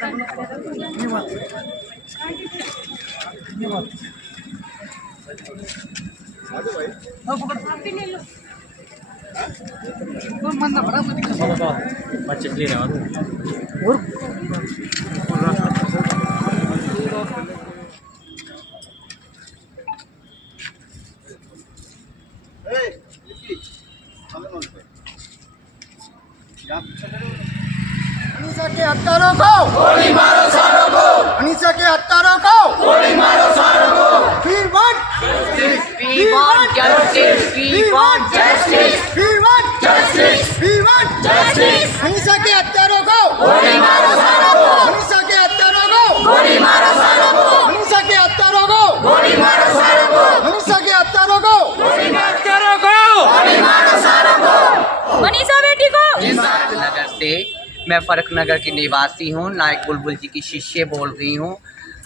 ये बात ये बात मंदा बड़ा बच्चे क्लियर है और अनीसा के हत्यारों को गोली मारो सारों को, अनीसा के हत्यारों को गोली मारो सारों को। We want justice. We want justice. We want justice. We want justice. We want justice. Anisa के हत्यारों को गोली मारो सारों को, अनीसा के हत्यारों को गोली मारो सारों को, अनीसा के हत्यारों को गोली मारो सारों को, अनीसा के हत्यारों को गोली मारो सारों को। मनीषा बेटी को नगर से मैं फरक नगर की निवासी हूँ, नायक बुलबुल जी की शिष्य बोल रही हूँ।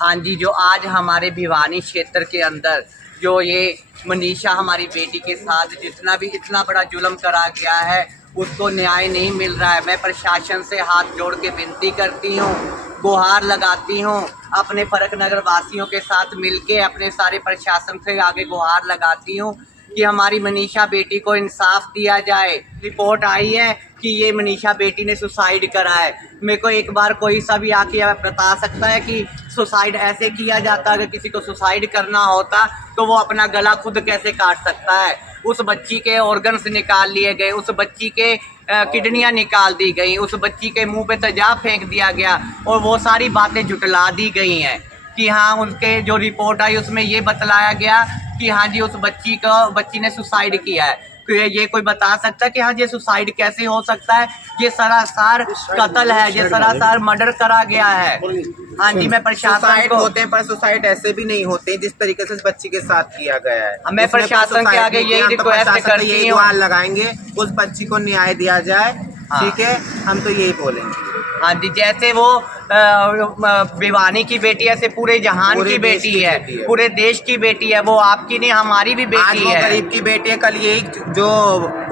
हाँ जी, जो आज हमारे भिवानी क्षेत्र के अंदर जो ये मनीषा हमारी बेटी के साथ इतना बड़ा जुल्म करा गया है, उसको न्याय नहीं मिल रहा है। मैं प्रशासन से हाथ जोड़ के विनती करती हूँ, गुहार लगाती हूँ, अपने फरक नगर वासियों के साथ मिलके अपने सारे प्रशासन से आगे गुहार लगाती हूँ कि हमारी मनीषा बेटी को इंसाफ दिया जाए। रिपोर्ट आई है कि ये मनीषा बेटी ने सुसाइड करा है। मेरे को एक बार कोई सा भी आके बता सकता है कि सुसाइड ऐसे किया जाता है? अगर किसी को सुसाइड करना होता तो वो अपना गला खुद कैसे काट सकता है? उस बच्ची के ऑर्गन्स निकाल लिए गए, उस बच्ची के किडनियां निकाल दी गई, उस बच्ची के मुंह पे तेजाब फेंक दिया गया और वो सारी बातें जुटला दी गई हैं कि हाँ, उनके जो रिपोर्ट आई उसमें ये बतलाया गया कि हाँ जी, उस बच्ची ने सुसाइड किया है। तो ये कोई बता सकता है कि हाँ, ये सुसाइड कैसे हो सकता है? ये सरासर कत्ल है, ये सरासर मर्डर करा गया है। हाँ जी, मैं प्रशासन को होते हैं पर सुसाइड ऐसे भी नहीं होते जिस तरीके से इस बच्ची के साथ किया गया है। मैं प्रशासन के आगे यही रिक्वेस्ट करती हूँ, लगाएंगे उस बच्ची को न्याय दिया जाए। ठीक है, हम तो यही बोलेंगे। हाँ जी, जैसे वो भिवानी की बेटी है, ऐसे पूरे जहान की बेटी है, पूरे देश की बेटी है। वो आपकी नहीं, हमारी भी बेटी है। गरीब की बेटी है, कल यही जो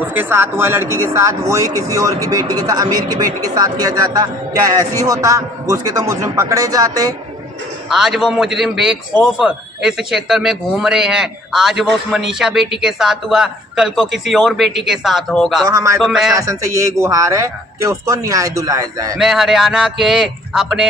उसके साथ हुआ लड़की के साथ, वो ही किसी और की बेटी के साथ, अमीर की बेटी के साथ किया जाता, क्या ऐसी होता? उसके तो मुजरिम पकड़े जाते। आज वो मुजरिम बेखौफ इस क्षेत्र में घूम रहे हैं। आज वो उस मनीषा बेटी के साथ हुआ, कल को किसी और बेटी के साथ होगा। तो हमारे प्रशासन से यही गुहार है कि उसको न्याय दिलाया जाए। मैं हरियाणा के अपने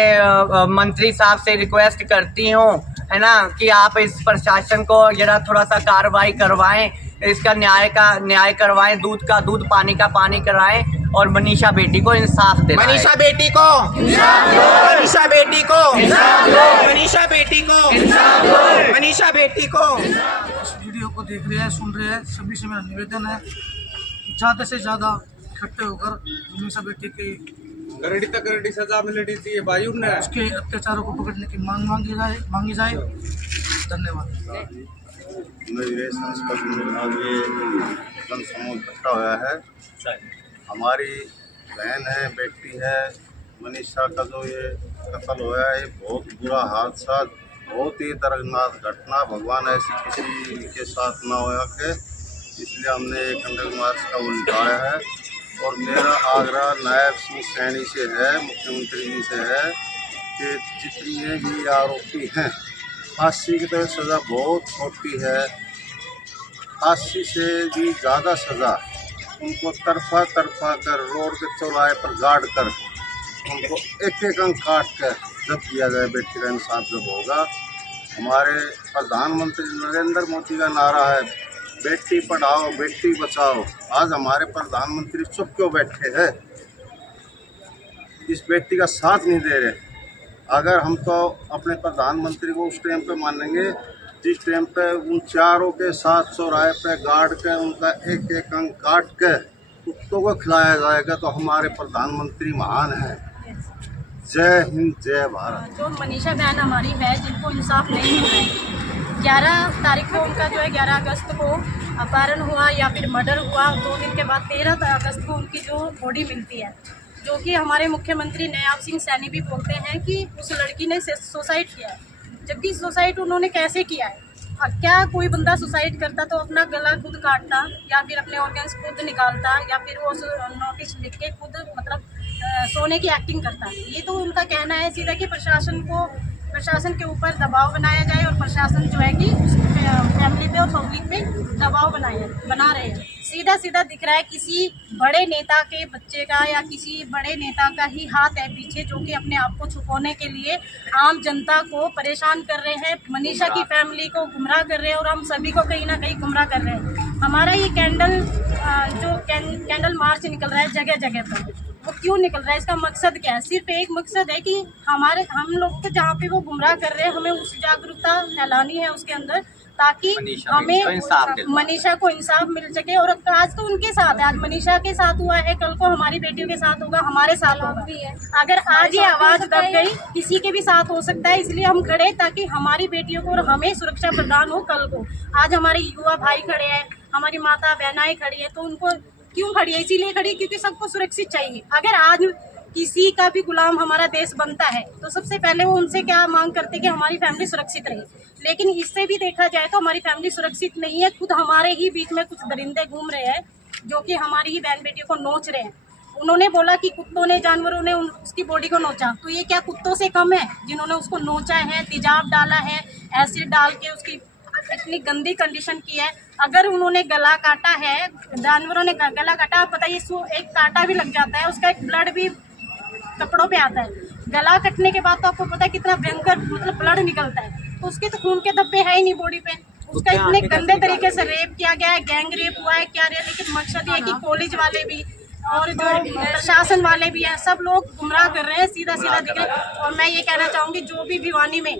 मंत्री साहब से रिक्वेस्ट करती हूँ, है ना, कि आप इस प्रशासन को जरा थोड़ा सा कार्रवाई करवाएं, इसका न्याय करवाएं, दूध का दूध, पानी का पानी कराएं और मनीषा बेटी को इंसाफ दें। मनीषा बेटी को मनीषा बेटी को मनीषा बेटी को मनीषा बेटी को। इस वीडियो को देख रहे हैं, सुन रहे हैं, सभी से मेरा निवेदन है, ज़्यादा से ज़्यादा इकट्ठे होकर मनीषा बेटी की करड़ी सजा मिलनी चाहिए भाई, उन्हें उसके अत्याचारों को पकड़ने की मांग मांगी जाए। धन्यवाद। मेरे संस्पर्श में आज ये जन समूह इकट्ठा हुआ है। हमारी बहन है, बेटी है, मनीषा का जो ये कत्ल हुआ है, ये बहुत बुरा हादसा, बहुत ही दर्दनाक घटना। भगवान ऐसी किसी के साथ ना होया के, इसलिए हमने एक खंडन मार्च का उठाया है। और मेरा आग्रह नायब सिंह सैनी से है, मुख्यमंत्री जी से है कि जितने भी आरोपी हैं, फांसी की तो सज़ा बहुत छोटी है, फांसी से भी ज़्यादा सज़ा उनको तरफा कर रोड के चौराहे पर गाड़ कर उनको एक एक अंक काट कर जब किया जाए। बेटी का इंसाफ जब होगा। हमारे प्रधानमंत्री नरेंद्र मोदी का नारा है, बेटी पढ़ाओ बेटी बचाओ। आज हमारे प्रधानमंत्री चुप क्यों बैठे हैं? इस बेटी का साथ नहीं दे रहे। अगर हम तो अपने प्रधानमंत्री को उस टाइम पे मानेंगे जिस टाइम पे उन चारों के साथ चौराहे पे गाड़ के उनका एक एक अंग काट के कुत्तों को खिलाया जाएगा, तो हमारे प्रधानमंत्री महान हैं। जय हिंद, जय भारत। जो मनीषा बहन हमारी है, जिनको इंसाफ नहीं मिल रहा है, 11 तारीख को उनका जो है 11 अगस्त को अपहरण हुआ या फिर मर्डर हुआ। 2 दिन के बाद 13 अगस्त को उनकी जो बॉडी मिलती है, जो कि हमारे मुख्यमंत्री नायब सिंह सैनी भी बोलते हैं कि उस लड़की ने सुसाइड किया है। जबकि सुसाइड उन्होंने कैसे किया है? क्या कोई बंदा सुसाइड करता तो अपना गला खुद काटता या फिर अपने ऑर्गन्स खुद निकालता या फिर वो नोटिस लिख के खुद मतलब सोने की एक्टिंग करता है। ये तो उनका कहना है सीधा कि प्रशासन के ऊपर दबाव बनाया जाए और प्रशासन जो है कि उस फैमिली पे और पब्लिक पे दबाव बना रहे हैं। सीधा सीधा दिख रहा है किसी बड़े नेता के बच्चे का या किसी बड़े नेता का ही हाथ है पीछे, जो कि अपने आप को छुपाने के लिए आम जनता को परेशान कर रहे हैं, मनीषा की फैमिली को गुमराह कर रहे हैं और हम सभी को कहीं ना कहीं गुमराह कर रहे हैं। हमारा ये कैंडल मार्च निकल रहा है जगह जगह पर, वो क्यों निकल रहा है, इसका मकसद क्या है? सिर्फ एक मकसद है कि हम लोग को जहाँ पे वो गुमराह कर रहे हैं हमें उस जागरूकता फैलानी है उसके अंदर, ताकि हमें मनीषा को इंसाफ मिल सके। और आज तो उनके साथ है, आज मनीषा के साथ हुआ है, कल को हमारी बेटियों के साथ होगा, हमारे साथ होगा। अगर आज ये आवाज़ दब गई किसी के भी साथ हो सकता है, इसलिए हम खड़े ताकि हमारी बेटियों को और हमें सुरक्षा प्रदान हो कल को। आज हमारे युवा भाई खड़े हैं, हमारी माता बहनाएं खड़ी है, तो उनको क्यों खड़ी है? इसीलिए खड़ी है क्योंकि सबको सुरक्षित चाहिए। अगर आज किसी का भी गुलाम हमारा देश बनता है तो सबसे पहले वो उनसे क्या मांग करते कि हमारी फैमिली सुरक्षित रहे, लेकिन इससे भी देखा जाए तो हमारी फैमिली सुरक्षित नहीं है। खुद हमारे ही बीच में कुछ दरिंदे घूम रहे हैं जो कि हमारी ही बहन बेटियों को नोच रहे हैं। उन्होंने बोला कि कुत्तों ने, जानवरों ने उसकी बॉडी को नोचा, तो ये क्या कुत्तों से कम है जिन्होंने उसको नोचा है, तेजाब डाला है, एसिड डाल के उसकी इतनी गंदी कंडीशन की है। अगर उन्होंने गला काटा है, जानवरों ने गला काटा, पता है एक कांटा भी लग जाता है, उसका एक ब्लड भी कपड़ों पे आता है। गला कटने के बाद तो आपको पता है कितना भयंकर मतलब ब्लड निकलता है, तो उसके तो खून के धब्बे है ही नहीं बॉडी पे। उसका इतने गंदे तरीके से रेप किया गया है, गैंग रेप हुआ है, क्या रेप, लेकिन मकसद ये है कि कॉलेज वाले भी और जो प्रशासन वाले भी हैं सब लोग गुमराह कर रहे हैं, सीधा सीधा दिख रहे हैं। और मैं ये कहना चाहूँगी जो भी भिवानी में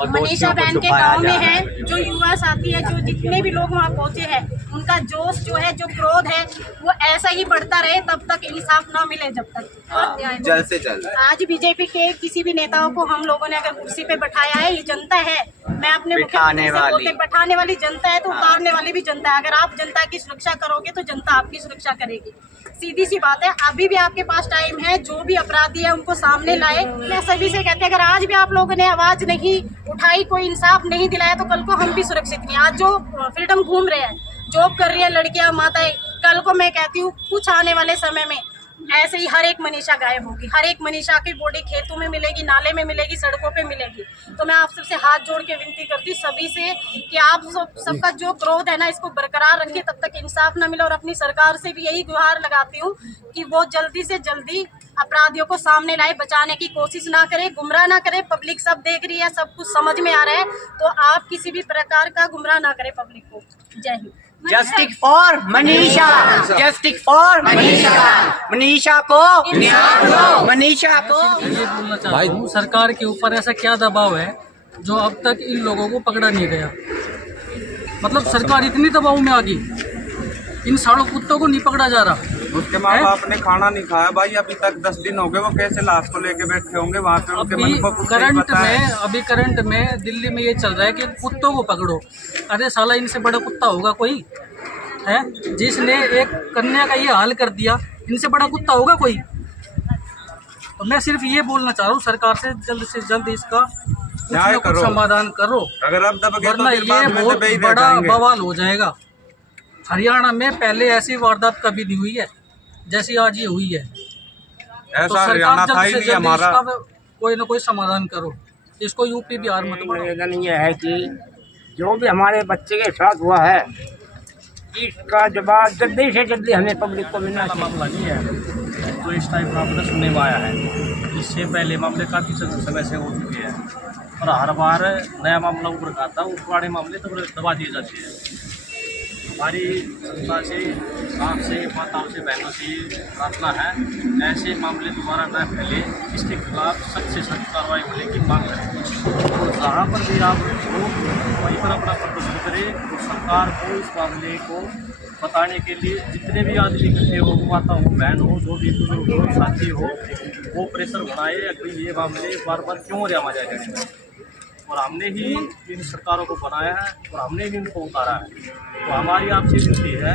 मनीषा बहन के गांव में है, जो युवा साथी है, जो जितने भी लोग वहाँ पहुँचे हैं, उनका जोश जो है, जो क्रोध है, वो ऐसा ही बढ़ता रहे तब तक इंसाफ ना मिले, जब तक जल्द से जल्द। आज बीजेपी के किसी भी नेताओं को हम लोगों ने अगर कुर्सी पे बैठाया है, ये जनता है, मैं अपने मुख्यमंत्री से बोलते बैठाने वाली जनता है तो उतारने वाली भी जनता है। अगर आप जनता की सुरक्षा करोगे तो जनता आपकी सुरक्षा करेगी, सीधी सी बात है। अभी भी आपके पास टाइम है, जो भी अपराधी है उनको सामने लाए। मैं सभी से कहती हूँ अगर आज भी आप लोगों ने आवाज नहीं उठाई, कोई इंसाफ नहीं दिलाया, तो कल को हम भी सुरक्षित नहीं। आज जो फ्रीडम घूम रहे हैं, जॉब कर रही है लड़कियां, माताएं, कल को मैं कहती हूँ कुछ आने वाले समय में ऐसे ही हर एक मनीषा गायब होगी, हर एक मनीषा की बॉडी खेतों में मिलेगी, नाले में मिलेगी, सड़कों पे मिलेगी। तो मैं आप सबसे हाथ जोड़ के विनती करती हूँ सभी से कि आप सबका जो क्रोध है ना, इसको बरकरार रखिए तब तक इंसाफ ना मिले। और अपनी सरकार से भी यही गुहार लगाती हूँ कि वो जल्दी से जल्दी अपराधियों को सामने लाए, बचाने की कोशिश ना करे, गुमराह ना करे। पब्लिक सब देख रही है, सब कुछ समझ में आ रहा है, तो आप किसी भी प्रकार का गुमराह ना करें पब्लिक को। जय Hind. Justice for Manisha, justice for Manisha, Manisha को न्याय दो, मनीषा को। ये बोलना चाहता हूँ, सरकार के ऊपर ऐसा क्या दबाव है जो अब तक इन लोगों को पकड़ा नहीं गया? मतलब सरकार इतनी दबाव में आ गई, इन सालों कुत्तों को नहीं पकड़ा जा रहा। उसके माँ बाप ने खाना नहीं खाया भाई, अभी तक 10 दिन हो गए, वो कैसे लाश को लेके बैठे होंगे वहाँ पे? उनके मन को कुछ नहीं पता है। अभी करंट में दिल्ली में ये चल रहा है कि कुत्तों को पकड़ो। अरे साला, इनसे बड़ा कुत्ता होगा कोई है? जिसने एक कन्या का ये हाल कर दिया, इनसे बड़ा कुत्ता होगा कोई? तो मैं सिर्फ ये बोलना चाह रहा हूँ सरकार से जल्द इसका कुछ समाधान करो, अगर अब दब गए वरना ये बहुत बड़ा बवाल हो जाएगा। हरियाणा में पहले ऐसी वारदात कभी नहीं हुई है जैसी आज ये हुई है। ऐसा तो हरियाणा था ही नहीं हमारा। कोई ना कोई समाधान करो, इसको यूपी बिहार मत बढ़ाओ। निवेदन ये है कि जो भी हमारे बच्चे के साथ हुआ है, इसका जवाब जल्दी से जल्दी हमें पब्लिक को मिलना चाहिए। मामला नहीं है तो इस टाइप का मामला सुनने में आया है। इससे पहले मामले काफ़ी समय से हो चुके हैं और हर बार नया मामला उभर का आता है, वो पुराने मामले तो दबा दिए जाते हैं। हमारी संस्था से, आपसे, माताओं से, बहनों से प्रार्थना है, ऐसे मामले दोबारा न फैले, इसके खिलाफ सख्त से सख्त कार्रवाई होने की मांग करें। तो जहाँ पर भी आप हो वहीं पर अपना प्रदर्शन करें। तो सरकार को इस मामले को बताने के लिए जितने भी आदमी इकट्ठे हो, माता हो, बहन हो, जो भी बुजुर्ग हो, साथी हो, वो प्रेशर बनाए कि ये मामले बार बार क्यों जमा जाए। और हमने ही इन सरकारों को बनाया है और हमने ही इनको उतारा है। तो हमारी आपसे विनती है,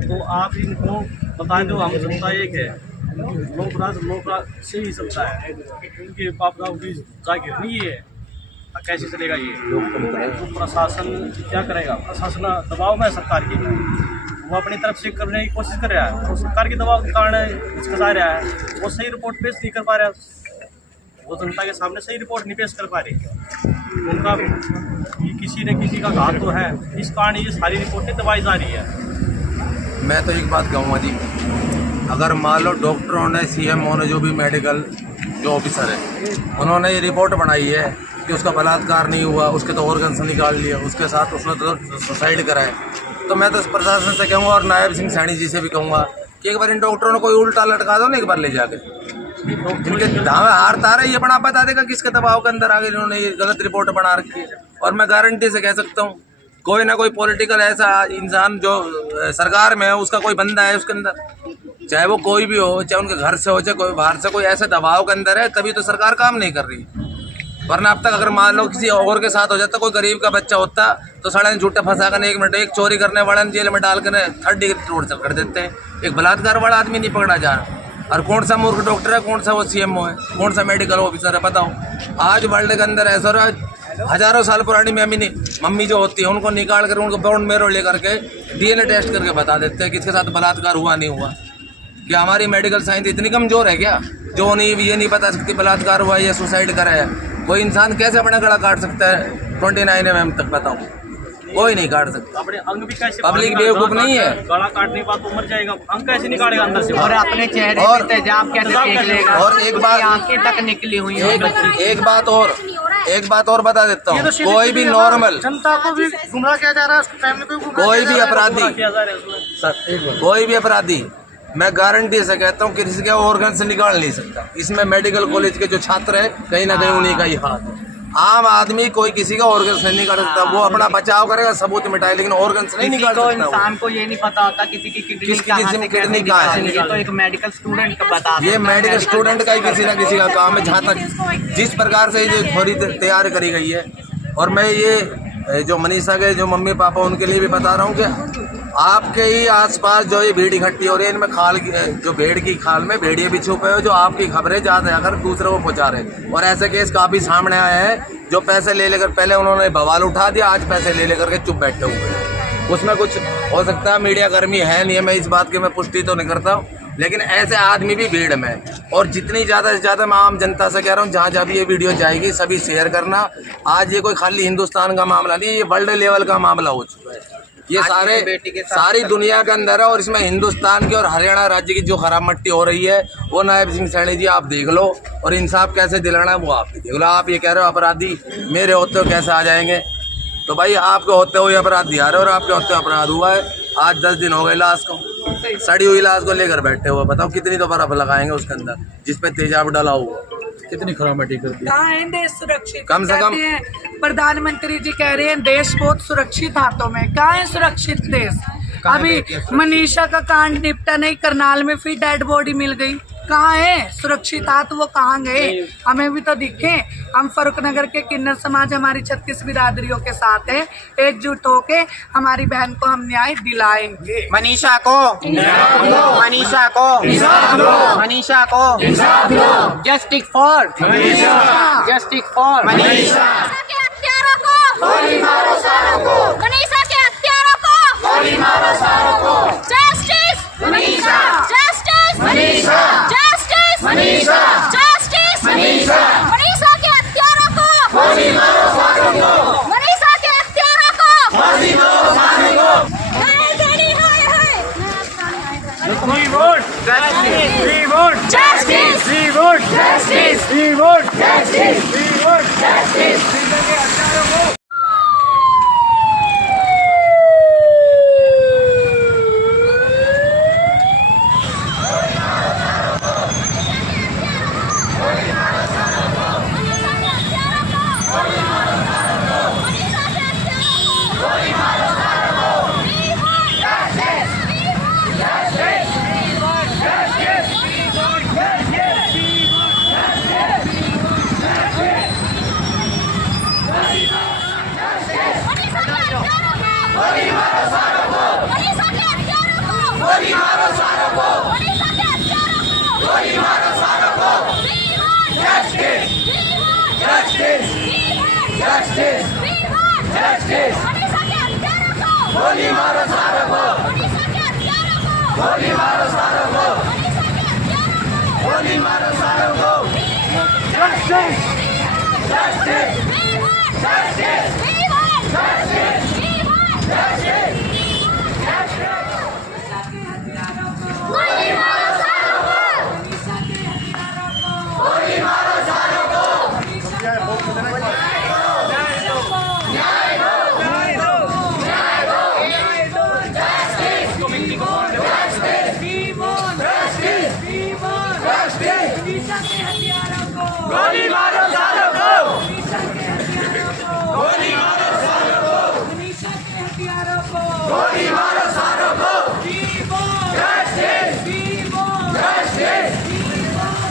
तो आप इनको बताएं दो, हम जनता एक है, लोकराज से ही चलता है, क्योंकि बाप गाँव की जागीर नहीं है, कैसे चलेगा ये? तो प्रशासन क्या करेगा? प्रशासन दबाव में सरकार की वो अपनी तरफ से करने की कोशिश कर रहा है, वो सरकार के दबाव के कारण हिचकिचा रहा है, वो सही रिपोर्ट पेश नहीं कर पा रहा, वो जनता के सामने सही रिपोर्ट नहीं पेश कर पा रही। उनका किसी न किसी का घात तो है, इस कारण ये सारी रिपोर्टें दबाई जा रही है। मैं तो एक बात कहूँगा जी, अगर मान लो डॉक्टरों ने, सीएमओ ने, जो भी मेडिकल जो ऑफिसर है, उन्होंने ये रिपोर्ट बनाई है कि उसका बलात्कार नहीं हुआ, उसके तो ऑर्गन्स निकाल लिए, उसके साथ उसने तो सुसाइड करा है, तो मैं तो प्रशासन से कहूँगा और नायब सिंह सैनी जी से भी कहूँगा कि एक बार इन डॉक्टरों ने कोई उल्टा लटका दो ना एक बार ले जाके, जिनके दावे हार तार है ये बना बता देगा किसके दबाव के अंदर आगे इन्होंने ये गलत रिपोर्ट बना रखी है। और मैं गारंटी से कह सकता हूँ कोई ना कोई पॉलिटिकल ऐसा इंसान जो सरकार में है, उसका कोई बंदा है उसके अंदर, चाहे वो कोई भी हो, चाहे उनके घर से हो, चाहे कोई बाहर से, कोई ऐसे दबाव के अंदर है, तभी तो सरकार काम नहीं कर रही है। वरना अब तक अगर मान लो किसी और के साथ हो जाता, कोई गरीब का बच्चा होता, तो साढ़े झूठे फंसा कर 1 मिनट, एक चोरी करने वाला जेल में डाल कर 3rd डिग्री टोर्चर कर देते हैं, एक बलात्कार वाला आदमी नहीं पकड़ा जा रहा। और कौन सा मूर्ख डॉक्टर है, कौन सा वो सीएमओ है, कौन सा मेडिकल ऑफिसर है, बताओ। आज वर्ल्ड के अंदर ऐसा रहा, हजारों साल पुरानी मम्मी जो होती है उनको निकाल कर उनको बोन मेरो लेकर के DNA टेस्ट करके बता देते हैं किसके साथ बलात्कार हुआ नहीं हुआ। क्या हमारी मेडिकल साइंस इतनी कमजोर है क्या, जो नहीं ये नहीं बता सकती बलात्कार हुआ या सुसाइड करा है? कोई इंसान कैसे अपना गला काट सकता है 29 mm तक, बताओ? कोई नहीं काट सकता। अपने अंग भी कैसे, पब्लिक बेवकूफ नहीं है, गला काटने के बाद तो मर जाएगा, अंग कैसे निकालेगा अंदर से? और अपने चेहरे पे तेजाब कैसे देख लेगा? और एक बात, आंखें तक निकली हुई हैं। एक बात और बता देता हूँ, कोई भी नॉर्मल, जनता को भी गुमराह किया जा रहा है, उसकी फैमिली को भी गुमराह कोई किया भी जा रहा है। अपराधी, कोई भी अपराधी, मैं गारंटी से कहता हूँ किसी के ऑर्गन से निकाल नहीं सकता। इसमें मेडिकल कॉलेज के जो छात्र है कहीं ना कहीं उन्हीं का ही हाथ है। आम आदमी कोई किसी का ऑर्गन से नहीं निकाल सकता, वो अपना बचाव करेगा, सबूत मिटाए, लेकिन ऑर्गन से नहीं निकाल सकता। इंसान को ये नहीं पता होता किसी की किडनी किडनी कहाँ है, ये तो एक मेडिकल स्टूडेंट का बता। ये मेडिकल स्टूडेंट का ही किसी ना किसी का काम है, जहाँ तक जिस प्रकार से ये थोड़ी तैयार करी गई है। और मैं ये जो मनीषा के जो मम्मी पापा उनके लिए भी बता रहा हूँ कि आपके ही आसपास जो ये भीड़ इकट्ठी हो रही है, इनमें खाल जो भेड़ की खाल में भेड़िए भी छुपे हो, जो आपकी खबरें ज़्यादा अगर दूसरे को पहुँचा रहे। और ऐसे केस काफ़ी सामने आए हैं जो पैसे ले लेकर, पहले उन्होंने बवाल उठा दिया, आज पैसे ले लेकर के चुप बैठे हुए हैं। उसमें कुछ हो सकता है, मीडिया कर्मी है नहीं है, मैं इस बात की मैं पुष्टि तो नहीं करता हूँ, लेकिन ऐसे आदमी भी भीड़ में। और जितनी ज़्यादा से ज़्यादा मैं आम जनता से कह रहा हूँ, जहाँ जहाँ भी ये वीडियो जाएगी सभी शेयर करना। आज ये कोई खाली हिंदुस्तान का मामला नहीं, ये वर्ल्ड लेवल का मामला हो चुका है। ये सारी दुनिया के अंदर है। और इसमें हिंदुस्तान की और हरियाणा राज्य की जो खराब मट्टी हो रही है, वो नायब सिंह सैनी जी आप देख लो, और इंसाफ कैसे दिलाना है वो आप भी देख लो। आप ये कह रहे हो अपराधी मेरे होते हो कैसे आ जाएंगे, तो भाई आपके होते हुए अपराधी आ रहे हो, और आपके होते हुए अपराध हुआ है। आज 10 दिन हो गए लाश को, सड़ी हुई लाश को लेकर बैठे हुए, बताओ कितनी तो बर्फ लगाएंगे उसके अंदर जिसपे तेजाब डाला हुआ, कितनी खराब मट्टी करती है। कहाँ है देश सुरक्षित? कम से कम प्रधानमंत्री जी कह रहे हैं देश बहुत सुरक्षित हाथों में। कहाँ है सुरक्षित देश? अभी मनीषा का कांड निपटा नहीं, करनाल में फिर डेड बॉडी मिल गई। कहाँ है सुरक्षित हाथ? वो कहाँ गए? हमें भी तो दिखे। हम फरुखनगर के किन्नर समाज हमारी 36 बिरादरियों के साथ है, एकजुट होके हमारी बहन को हम न्याय दिलाएंगे। मनीषा को, मनीषा को, मनीषा को, justice for, justice for Manisha. के हत्यारों को गोली मारो सारों को, मनीषा के हत्यारों को गोली मारो सारों को। Justice Manisha, justice Manisha, justice Manisha, justice Manisha. Manisha के हत्यारों को गोली मारो सारों को, मनीषा के हत्यारों को गोली मारो सारों को। हाय तेरी हाय हाय। We want justice. We want Justice. We want Justice. We want Justice. We want Justice. गोली मारो सारों को। गोली मारो सारों को, गोली मारो सारों को, justice, justice, justice, justice, justice, गोली मारो सारों को, गोली मारो सारों को, न्याय दो, न्याय दो, न्याय दो, न्याय दो, जस्टिस, गोली मारो सारों को, गोली मारो सारों को, गोली मारो सारों को, जस्टिस, जस्टिस,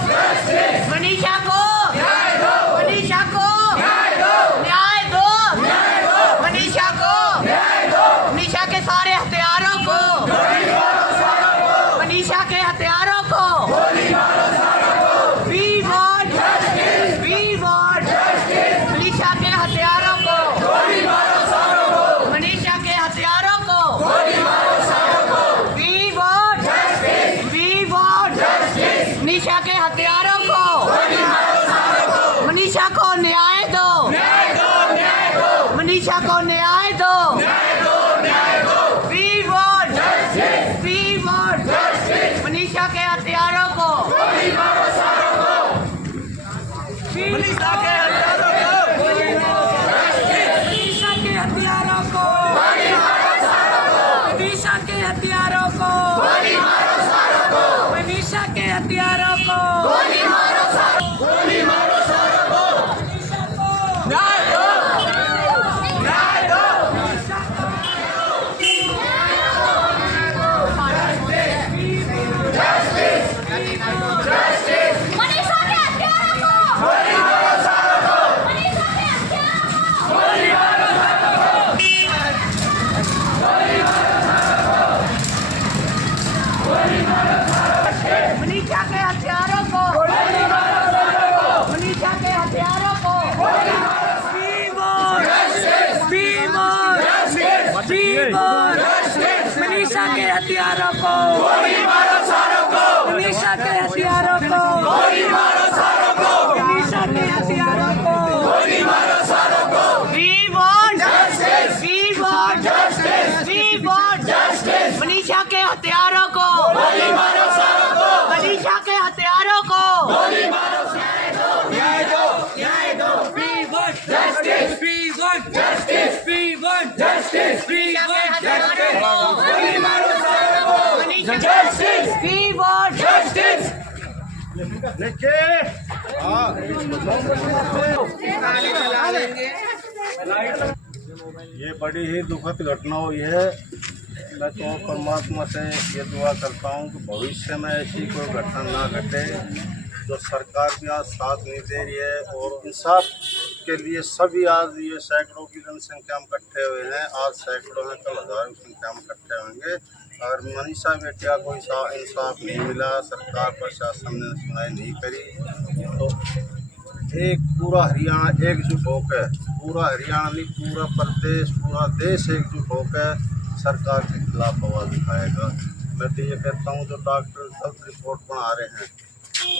जस्टिस, मनीषा को न्याय दो, मनीषा को न्याय दो, न्याय दो, न्याय दो, मनीषा को न्याय दो, मनीषा के सारे हथियारों को गोली मारो सारों को, मनीषा के हथियारों को गोली मारो सारों को, we want justice, we want justice, Manisha के हथियारों को गोली मारो सारों को, मनीषा के हथियारों को गोली मारो सारों को, we want justice, we want justice, Manisha के हथियारों को गोली मारो सारों को, मनीषा को न्याय दो, न्याय दो, न्याय दो, मनीषा को न्याय दो, न्याय दो, न्याय दो, we want justice, we want justice, Manisha के हथियारों को गोली मारो सारों को, मनीषा के हथियारों को गोली मारो, मनीषा के हथियारों को गोली मारो सारों को, मनीषा के हथियारों को गोली मारो सारों को, मनीषा के हथियारों को गोली मारो सारों, गोली मारो सारों को, न्याय दो, न्याय दो, जस्टिस, जस्टिस, मनीषा के हथियारों को गोली मारो सारों को, मनीषा के हथियारों को गोली मारो सारों को, गोली मारो सारों को, गोली मारो सारों को, मनीषा के हथियारों को गोली मारो सारों को, मनीषा के हथियारों को गोली मारो, मनीषा के हथियारों को गोली मारो सारों को, मनीषा के हथियारों को गोली मारो सारों को, मनीषा के हथियारों को गोली मारो सारों को, we want justice, we want justice, we want justice, Manisha के हथियारों को गोली मारो सारों को, मनीषा के हथियारों को गोली मारो, न्याय दो, न्याय दो, we want justice, we want justice, we want justice, we want justice, गोली मारो सारों को, Manisha justice, we want justice, ये बड़ी ही दुखद घटना हुई है। मैं तो परमात्मा से ये दुआ करता हूँ कि भविष्य में ऐसी कोई घटना ना घटे। जो सरकार भी आज साथ नहीं दे रही है और इंसाफ के लिए सभी आज ये सैकड़ों की जनसंख्या में इकट्ठे हुए हैं। आज सैकड़ों हैं, कल हजारों की संख्या में इकट्ठे होंगे। अगर मनीषा बेटिया को इंसाफ नहीं मिला, सरकार प्रशासन ने सुनाई नहीं करी, तो एक पूरा हरियाणा एकजुट होकर, पूरा हरियाणा नहीं पूरा प्रदेश, पूरा देश एकजुट होकर सरकार के खिलाफ आवाज़ उठाएगा। मैं तो ये कहता हूँ जो डॉक्टर हेल्थ रिपोर्ट बना रहे हैं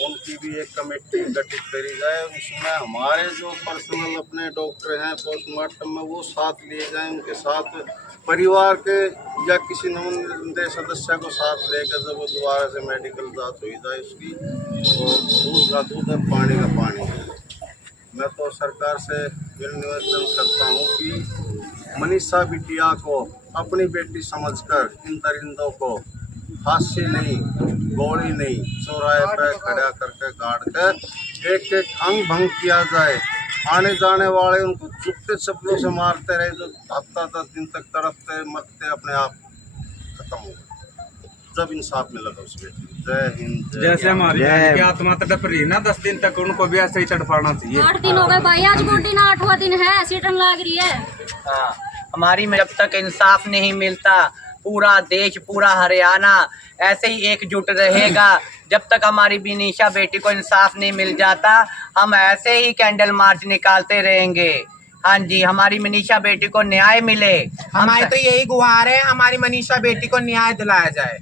उनकी भी एक कमेटी गठित करी जाए। उसमें हमारे जो पर्सनल अपने डॉक्टर हैं पोस्टमार्टम में वो साथ लिए जाएं, उनके साथ परिवार के या किसी नुमाइंदे सदस्य को साथ लेकर जब वो दोबारा से मेडिकल जांच हुई जाए उसकी, तो दूध का दूध है, पानी का पानी है। मैं तो सरकार से निवेदन करता हूँ कि मनीषा बिटिया को अपनी बेटी समझकर इन दरिंदों को फांसी नहीं, गोली नहीं, चौराहे पर खड़ा करके गाड़ कर एक एक अंग भंग किया जाए। आने जाने वाले उनको जूते चप्पलों से मारते रहे, जो हफ्ता 10 दिन तक तड़पते मरते अपने आप खत्म हो गए जब इंसाफ मिलेगा उस बेटी। जय हिंद। जैसे हमारी की आत्मा तड़प रही है ना 10 दिन तक, उनको भी ऐसे ही तड़पाना चाहिए। 8 दिन हो गए भाई, आज दिन 8वां दिन है, सीटन लग रही है। हाँ, हमारी में जब तक इंसाफ नहीं मिलता पूरा देश, पूरा हरियाणा ऐसे ही एकजुट रहेगा। जब तक हमारी मनीषा बेटी को इंसाफ नहीं मिल जाता, हम ऐसे ही कैंडल मार्च निकालते रहेंगे। हाँ जी, हमारी मनीषा बेटी को न्याय मिले। हमारी तो यही गुहार है, हमारी मनीषा बेटी को न्याय दिलाया जाए।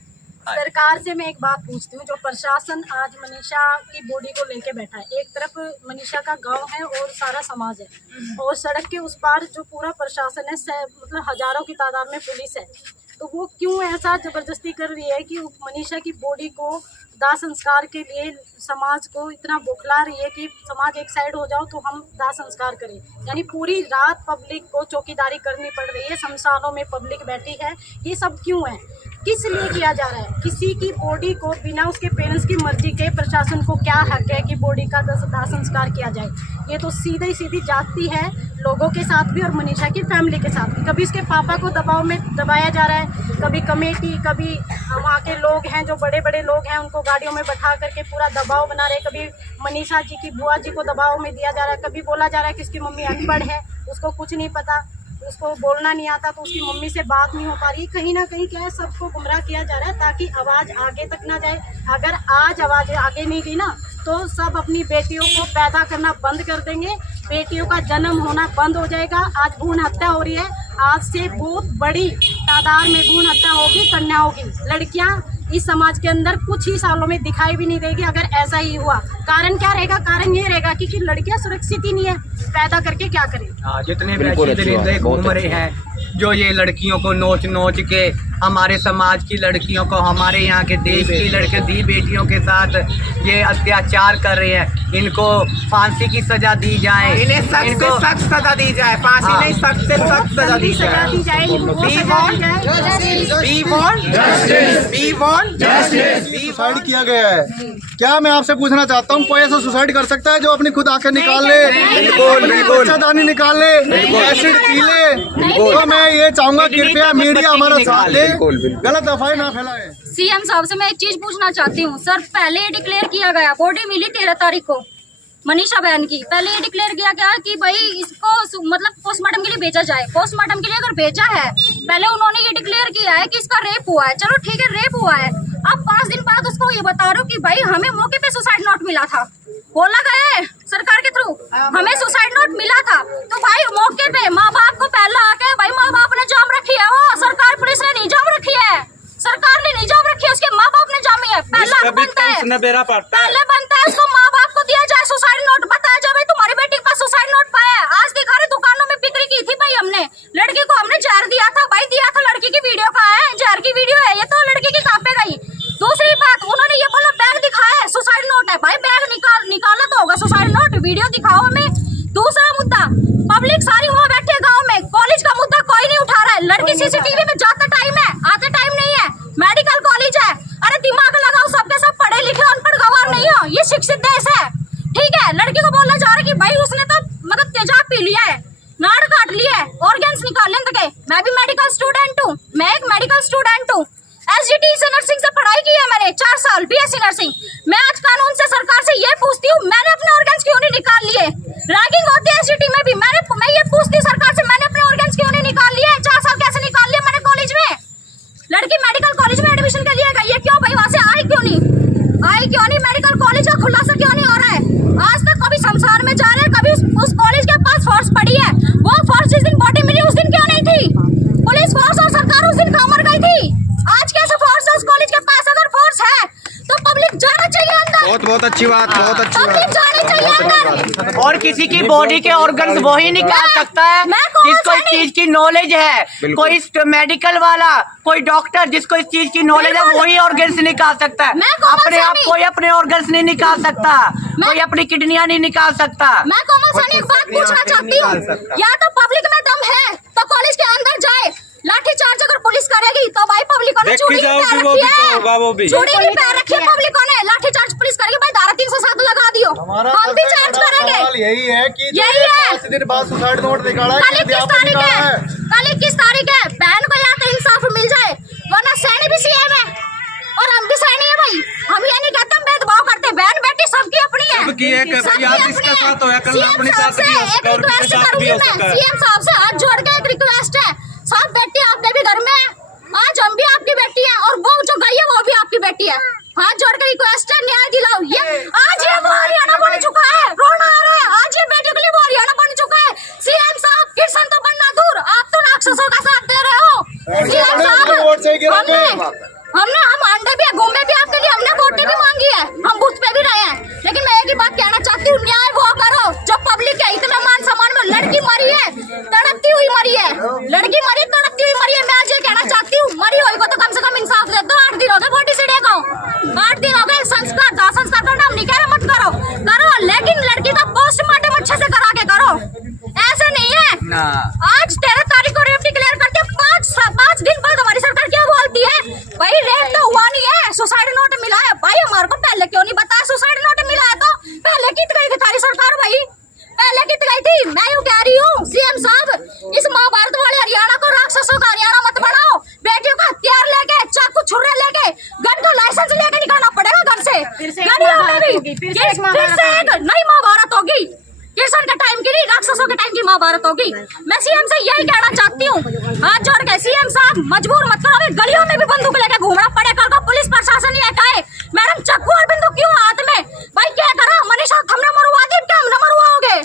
सरकार से मैं एक बात पूछती हूँ, जो प्रशासन आज मनीषा की बॉडी को लेके बैठा है, एक तरफ मनीषा का गांव है और सारा समाज है, और सड़क के उस पार जो पूरा प्रशासन है, मतलब हजारों की तादाद में पुलिस है, तो वो क्यों ऐसा जबरदस्ती कर रही है कि मनीषा की बॉडी को दाह संस्कार के लिए समाज को इतना बौखला रही है कि समाज एक साइड हो जाओ तो हम दाह संस्कार करें। यानी पूरी रात पब्लिक को चौकीदारी करनी पड़ रही है, शमशानों में पब्लिक बैठी है। ये सब क्यों है, किस लिए किया जा रहा है? किसी की बॉडी को बिना उसके पेरेंट्स की मर्जी के प्रशासन को क्या हक है कि बॉडी का दाह संस्कार किया जाए? ये तो सीधी जाती है लोगों के साथ भी और मनीषा की फैमिली के साथ भी। कभी उसके पापा को दबाव में दबाया जा रहा है, कभी कमेटी, कभी वहाँ के लोग हैं जो बड़े बड़े लोग हैं उनको गाड़ियों में बैठा करके पूरा दबाव बना रहे, कभी मनीषा जी की बुआ जी को दबाव में दिया जा रहा है, कभी बोला जा रहा है कि उसकी मम्मी अनपढ़ है, उसको कुछ नहीं पता, उसको बोलना नहीं आता, तो उसकी मम्मी से बात नहीं हो पा रही। कहीं ना कहीं क्या है, सबको गुमराह किया जा रहा है ताकि आवाज़ आगे तक ना जाए। अगर आज आवाज़ आगे नहीं गई ना तो सब अपनी बेटियों को पैदा करना बंद कर देंगे, बेटियों का जन्म होना बंद हो जाएगा। आज भ्रूण हत्या हो रही है, आज से बहुत बड़ी तादाद में भ्रूण हत्या होगी, कन्याओं की, लड़कियां इस समाज के अंदर कुछ ही सालों में दिखाई भी नहीं देगी अगर ऐसा ही हुआ। कारण क्या रहेगा? कारण ये रहेगा कि लड़कियां सुरक्षित ही नहीं है, पैदा करके क्या करें। जितने भी दरिंदे घूम रहे हैं, जो ये लड़कियों को नोच नोच के, हमारे समाज की लड़कियों को, हमारे यहाँ के देश की लड़के दी बेटियों के साथ ये अत्याचार कर रहे हैं, इनको फांसी की सजा दी जाए, इन्हें सख्त से सख्त सजा दी जाए, फांसी नहीं, सख्त से सख्त सजा दी जाए। सुसाइड किया गया है, क्या मैं आपसे पूछना चाहता हूँ, कोई ऐसा सुसाइड कर सकता है जो अपनी खुद आंखें निकाल ले, बच्चादानी निकाल ले, एसिड पी ले? तो मैं ये चाहूंगा कृपया मीडिया हमारा साथ दे, गलत अफवाहें ना फैलाए। सीएम साहब से मैं एक चीज पूछना चाहती हूँ सर, पहले ये डिक्लेयर किया गया, बॉडी मिली 13 तारीख को मनीषा बहन की, पहले ये डिक्लेयर किया गया कि भाई इसको मतलब पोस्टमार्टम के लिए भेजा जाए। पोस्टमार्टम के लिए अगर भेजा है, पहले उन्होंने ये डिक्लेयर किया है कि इसका रेप हुआ है, चलो ठीक है रेप हुआ है, अब 5 दिन बाद उसको ये बता रहे हो कि भाई हमें मौके पे सुसाइड नोट मिला था, बोला गया है सरकार के थ्रू हमें सुसाइड नोट मिला था, तो भाई मौके पे माँ बाप को पहला आके भाई माँ बाप ने जाम रखी है, वो सरकार पुलिस ने नहीं जाम रखी है, सरकार ने नहीं जाम रखी है, उसके माँ बाप ने जामी है, पहला बनता है, पहले बनता है उसको माँ बाप को दिया जाए सुसाइड नोट, बताया जाए भाई तुम्हारी बेटी के पास सुसाइड नोट पाया है। आज दिखा रहे दुकानों में बिक्री की थी भाई, हमने लड़की को हमने जहर दिया था भाई, दिया था, लड़की की वीडियो कहाँ है? जहर की वीडियो है, ये तो लड़की की कहाँ पे गई? दूसरी बात, उन्होंने ये बोला बैग दिखाया है, सुसाइड नोट है, भाई बैग निकाला तो होगा सुसाइड नोट, वीडियो दिखाओ हमें। दूसरा मुद्दा, पब्लिक सारी वहाँ बैठे गाँव में, कॉलेज का मुद्दा कोई नहीं उठा रहा है, लड़की सीसीटीवी में जाते टाइम है, आते टाइम नहीं है, मेडिकल कॉलेज है, अरे दिमाग लगाओ, सबके सब पढ़े लिखे अनपढ़ गवार नहीं हो, ये शिक्षित देश है, ठीक है? लड़की को बोला जा रहा है कि भाई उसने तो मतलब तेजाब पी लिया है, नाड़ काट लिया है, ऑर्गन्स निकाल लें तक। मैं भी मेडिकल स्टूडेंट हूँ, मैं एक मेडिकल स्टूडेंट हूँ, SGT से नर्सिंग से पढ़ाई की है मैंने 4 साल, BSc नर्सिंग। मैं आज कानून से, सरकार से ये पूछती हूँ, मैंने अपने ऑर्गन्स क्यों नहीं निकाल लिए? रैगिंग होती है SGT में भी, मैं ये पूछती हूँ सरकार से, मैंने अपने ऑर्गन्स क्यों नहीं निकाल लिए? 4 साल कैसे निकाल लिए मैंने कॉलेज में? लड़की मेडिकल कॉलेज में एडमिशन के लिए गई है, क्यों भाई? वहाँ से आई क्यों नहीं? मेडिकल कॉलेज का खुलासा क्यों नहीं हो रहा है? आज तक कभी शमशान में जा रहे हैं, कभी उस कॉलेज के पास फोर्स पड़ी है, वो फोर्स जिस दिन बॉडी मिली उस दिन क्यों नहीं थी? पुलिस फोर्स और सरकार उस दिन कहाँ मर गई थी? आज कैसे फोर्स है उस कॉलेज के पास? अगर फोर्स है तो पब्लिक जाना चाहिए अंदर। बहुत अच्छी बात, बहुत अच्छी बात। पब्लिक जानी चाहिए अंदर। और किसी की बॉडी के ऑर्गन्स वही निकाल सकता है जिसको इस चीज की नॉलेज है, कोई मेडिकल वाला, कोई डॉक्टर जिसको इस चीज की नॉलेज है वही ऑर्गन्स निकाल सकता है। अपने आप कोई अपने ऑर्गन्स नहीं निकाल सकता, कोई अपनी किडनियां नहीं निकाल सकता। मैं कोमल सैनी एक बात पूछना चाहती हूँ, या तो पब्लिक में दम है तो कॉलेज के अंदर जाए, लाठी चार्ज अगर पुलिस करेगी तो भाई पब्लिक ने चूड़ी में पैर रखी है, चूड़ी में पैर रखी है पब्लिक ने, लाठी चार्ज पुलिस करेगी भाई, धारा 307 लगा दियो, हम भी चार्ज करेंगे। यही है कि यही है 5 दिन बाद सुसाइड नोट निकाला है, कल 21 तारीख है, बहन को या तो इंसाफ मिल जाए, वरना सैनी भी सीएम है और हम भी सैनी है भाई, हम ये नहीं कहते हम भेदभाव करते, बहन बेटी सबकी अपनी है, सीएम साहब से हाथ जोड़ के एक रिक्वेस्ट है, सब बेटी आपके भी घर में, आज हम भी आपकी बेटी है और वो जो गई है वो भी आपकी बेटी है, हाथ जोड़ के रिक्वेस्ट है, न्याय दिलाओ। ये आज ये वो हरियाणा बन चुका है, रोना आ रहा है, आज ये बेटी के लिए वो हरियाणा बन चुका है। सीएम साहब किसान तो बनना दूर, आप तो राक्षसों का साथ दे रहे हो। सीएम साहब हम अंडे भी घूमे भी आपके लिए, हमने वोटें भी मांगी है, हम बूथ पे भी रहे हैं, लेकिन मैं एक ही बात कहना चाहती हूँ, न्याय वो करो जो पब्लिक है। इतना मान सम्मान में लड़की मरी है, तड़पती हुई मरी है, लड़की मरी तड़पती हुई मरी है। मैं आज ये कहना चाहती हूँ, मरी हुई को तो कम से कम इंसाफ दे दो। 8 दिन हो गए बॉडी से देखो, 8 दिन हो गए। संस्कार दाह संस्कार करना हम नहीं कह रहे मत करो, लेकिन लड़की का पोस्टमार्टम अच्छे से करा के करो। ऐसे नहीं है आज 13 तारीख को रेप डिक्लेयर करके 5 दिन बाद हमारी सरकार क्या बोलती है, भाई रेप तो हुआ नहीं है, सुसाइड नोट मिला है। भाई हमारे को पहले क्यों नहीं बताया सुसाइड नोट मिला है? तो पहले कित गई थी थारी सरकार? भाई पहले कित गई थी? मैं यूँ कह रही हूँ सीएम साहब, इस महाभारत वाले हरियाणा को राक्षसों का हरियाणा मत बनाओ। बेटियों का हथियार लेके, चाकू छुरे लेके, गन का लाइसेंस लेके निकालना पड़ेगा घर से। फिर से एक नई महाभारत होगी, किसान के टाइम की नहीं, राक्षसों के टाइम की महाभारत होगी। मैं सीएम से यही कहना चाहती हूँ, हाथ जोड़ के सीएम साहब मजबूर मत करो, हमें गलियों में भी बंदूक लेके घूमना पड़ेगा। कल को पुलिस प्रशासन ये कहे मैडम चक्कू और बंदूक क्यों हाथ में? भाई क्या करा मनीषा, हमने मरवा दी क्या? हमने मरवाओगे?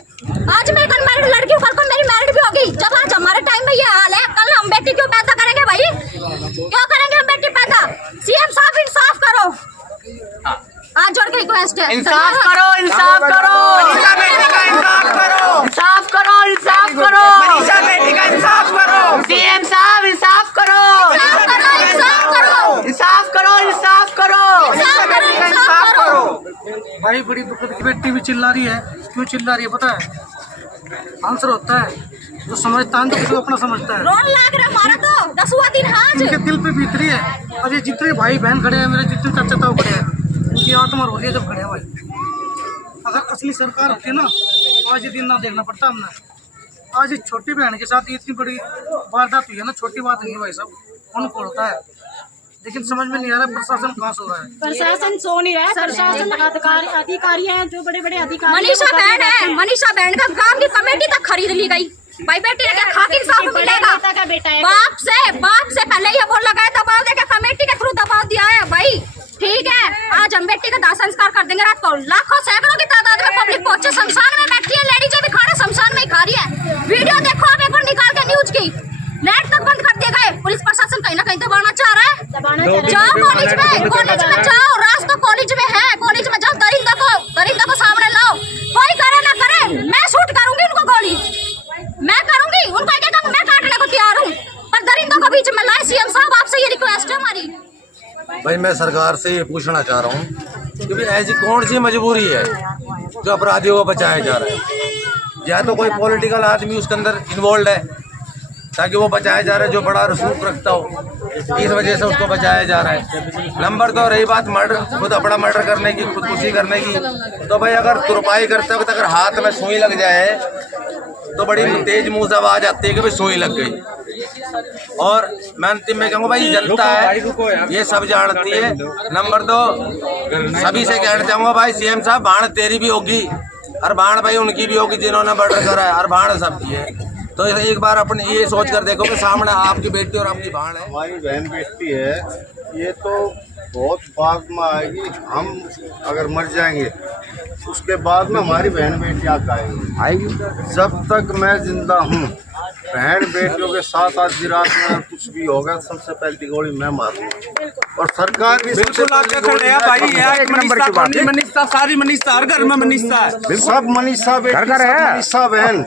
आज मैं एक अनमैरिड लड़की हूँ, कल को मेरी मैरिड भी होगी। जब आज हमारे टाइम में ये हाल है, कल हम बेटी क्यों पैदा करेंगे? भाई क्यों करेंगे हम बेटी पैदा? सीएम साहब इंसाफ करो, हाथ जोड़ के रिक्वेस्ट है, इंसाफ करो, इंसाफ करो, मनीषा बेटी का इंसाफ करो, इंसाफ करो, इंसाफ करो, मनीषा बेटी का इंसाफ करो, सीएम साहब इंसाफ करो, इंसाफ करो, इंसाफ करो, इंसाफ करो, इंसाफ करो, इंसाफ करो। भाई बड़ी दुखद की बेटी भी चिल्ला रही है। क्यों चिल्ला रही है पता है? आंसर होता है जो समझता है तो किसी को अपना समझता है। रोन लाग रहा हमारा तो 10वां दिन आज इनके दिल पे बीत रही है। और ये जितने भाई बहन खड़े हैं, मेरे जितने चाचा ताऊ खड़े हैं, उनकी आत्मा रो रही है जब खड़े हैं भाई। अगर असली सरकार होती ना तो आज ये दिन ना देखना पड़ता हमने। आज इस छोटी बहन के साथ इतनी बड़ी वारदात हुई है ना, छोटी बात नहीं है भाई साहब, उनको होता है, लेकिन समझ में नहीं आ रहा प्रशासन कहाँ सो रहा है। प्रशासन सो नहीं रहा है, प्रशासन अधिकारी हैं जो बड़े बड़े अधिकारी। मनीषा बहन है, मनीषा बहन का गांव की कमेटी तक खरीद ली गई। भाई बेटी ने क्या खाकी इंसाफ मिलेगा? का बेटा है, बाप से पहले ये बोल लगा है, दबाव देके कमेटी के थ्रू दबाव दिया है। भाई ठीक है, आज हम बेटी का दाह संस्कार कर देंगे। रात को लाखों सैकड़ों की तादाद में पब्लिक पहुंचे, शमशान में बैठी है, लेडीज भी खाना शमशान में ही खा रही है। वीडियो देखो आप एक बार निकाल के न्यूज की, नेट तक बंद कर दिए गए। पुलिस प्रशासन कहीं ना कहीं दबाना चाह रहा है। जाओ कॉलेज में जाओ, रास्ता कॉलेज में है, कॉलेज में जाओ, दरिंदा को सामने लाओ। कोई करे ना करे, मैं शूट करूंगी उनको गोली, मैं करूंगी उनको, एक एक मैं काटने को तैयार हूँ, पर दरिंदों को बीच में लाए। सीएम साहब आपसे ये रिक्वेस्ट है हमारी। भाई मैं सरकार से ये पूछना चाह रहा हूँ कि ऐसी कौन सी मजबूरी है जो अपराधियों को बचाया जा रहा है? या तो कोई पॉलिटिकल आदमी उसके अंदर इन्वॉल्व है ताकि वो बचाया जा रहा है जो बड़ा रसूख रखता हो, इस वजह से उसको बचाया जा रहा है। नंबर 2 रही बात मर्डर, खुद अपना मर्डर करने की, खुदकुशी करने की, तो भाई अगर तुरपाई करते वक्त अगर हाथ में सुई लग जाए तो बड़ी तेज मुंह से आवाज आती है कि भाई सुई लग गई। और मैं अंतिम में कहूँगा भाई जनता है, ये सब जानती है। नंबर 2 सभी से कहना चाहूँगा भाई सीएम साहब, बाण तेरी भी होगी और बाण भाई उनकी भी होगी जिन्होंने मर्डर करा है, और बाण सबकी है। तो एक बार अपने ये सोच कर देखो कि सामने आपकी बेटी और आपकी बहन है। हमारी बहन बेटी है, ये तो बहुत बाद में आएगी। हम अगर मर जाएंगे उसके बाद में हमारी बहन बेटियाँ आएगी। जब तक मैं जिंदा हूँ, बहन बेटियों के साथ आज भी रात में कुछ भी होगा, सबसे पहली गोली मैं मारूंगा। और सरकार भी बिल्कुल आगे खड़े हैं भाई, मनीषा सारी मनीषा, हर घर में मनीषा है, सब मनीषा बेटी, मनीषा बहन,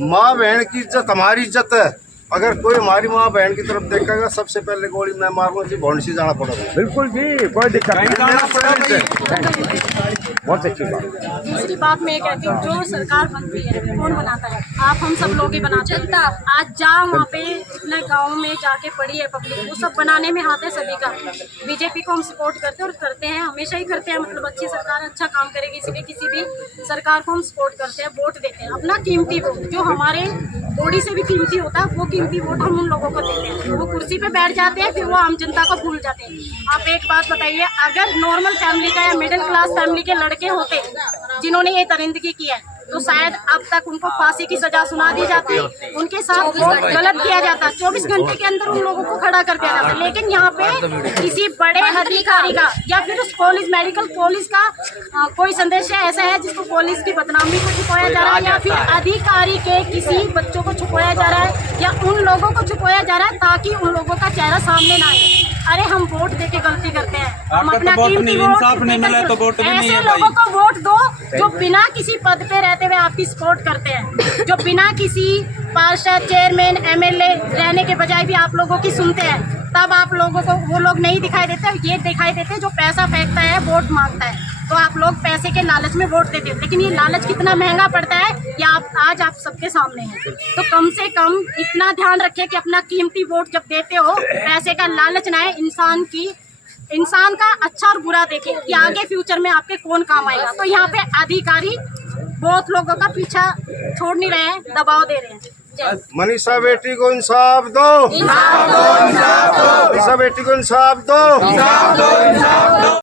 माँ बहन की इज्जत हमारी इज्जत है। अगर कोई हमारी माँ बहन की तरफ देखेगा, सबसे पहले गोली मैं मारूंगा जी, भौंसी जाना पड़ेगा। बिल्कुल जी, कोई दिक्कत नहीं। बहुत अच्छी बात। दूसरी बात मैं ये कहती हूँ, जो सरकार बनती है कौन बनाता है? आप हम सब लोग ही बनाते हैं। जनता आज जाओ वहाँ पे, अपने गाँव में जाके पड़ी है पब्लिक, वो सब बनाने में हाथ है सभी का। बीजेपी को हम सपोर्ट करते हैं और करते हैं, हमेशा ही करते हैं। मतलब अच्छी सरकार अच्छा काम करेगी, इसलिए किसी भी सरकार को हम सपोर्ट करते हैं, वोट देते हैं। अपना कीमती वोट जो हमारे बॉडी से भी कीमती होता है, वो कीमती वोट हम उन लोगों को देते हैं। वो कुर्सी पे बैठ जाते हैं, फिर वो आम जनता को भूल जाते हैं। आप एक बात बताइए, अगर नॉर्मल फैमिली का या मिडिल क्लास फैमिली के लड़के होते जिन्होंने ये दरिंदगी की है, तो शायद अब तक उनको फांसी की सजा सुना दी जाती, उनके साथ गलत किया जाता, 24 घंटे के अंदर उन लोगों को खड़ा कर दिया जाता। लेकिन यहाँ पे किसी बड़े अधिकारी का या फिर उस मेडिकल पुलिस का कोई संदेश ऐसा है जिसको पुलिस की बदनामी को छुपाया जा रहा है, या फिर अधिकारी के किसी बच्चों को छुपाया जा रहा है, या उन लोगों को छुपाया जा रहा है ताकि उन लोगों का चेहरा सामने ना आए। अरे हम वोट दे के गलती करते हैं, हम आपका अपना तो वोट कीमती नहीं, वोट इंसाफ नहीं मिला तो वोट भी नहीं ऐसे है लोगों भाई। को वोट दो जो बिना किसी पद पे रहते हुए आपकी सपोर्ट करते हैं, जो बिना किसी पार्षद, चेयरमैन, एमएलए रहने के बजाय भी आप लोगों की सुनते हैं। तब आप लोगों को वो लोग नहीं दिखाई देते, ये दिखाई देते जो पैसा फेंकता है, वोट मांगता है, तो आप लोग पैसे के लालच में वोट देते हो। लेकिन ये लालच कितना महंगा पड़ता है ये आज आप सबके सामने है। तो कम से कम इतना ध्यान रखें कि अपना कीमती वोट जब देते हो पैसे का लालच ना है, इंसान का अच्छा और बुरा देखें कि आगे फ्यूचर में आपके कौन काम आएगा। तो यहाँ पे अधिकारी बहुत लोगों का पीछा छोड़ नहीं रहे हैं, दबाव दे रहे हैं। मनीषा बेटी को इंसाफ दो, मनीषा बेटी को इंसाफ दो।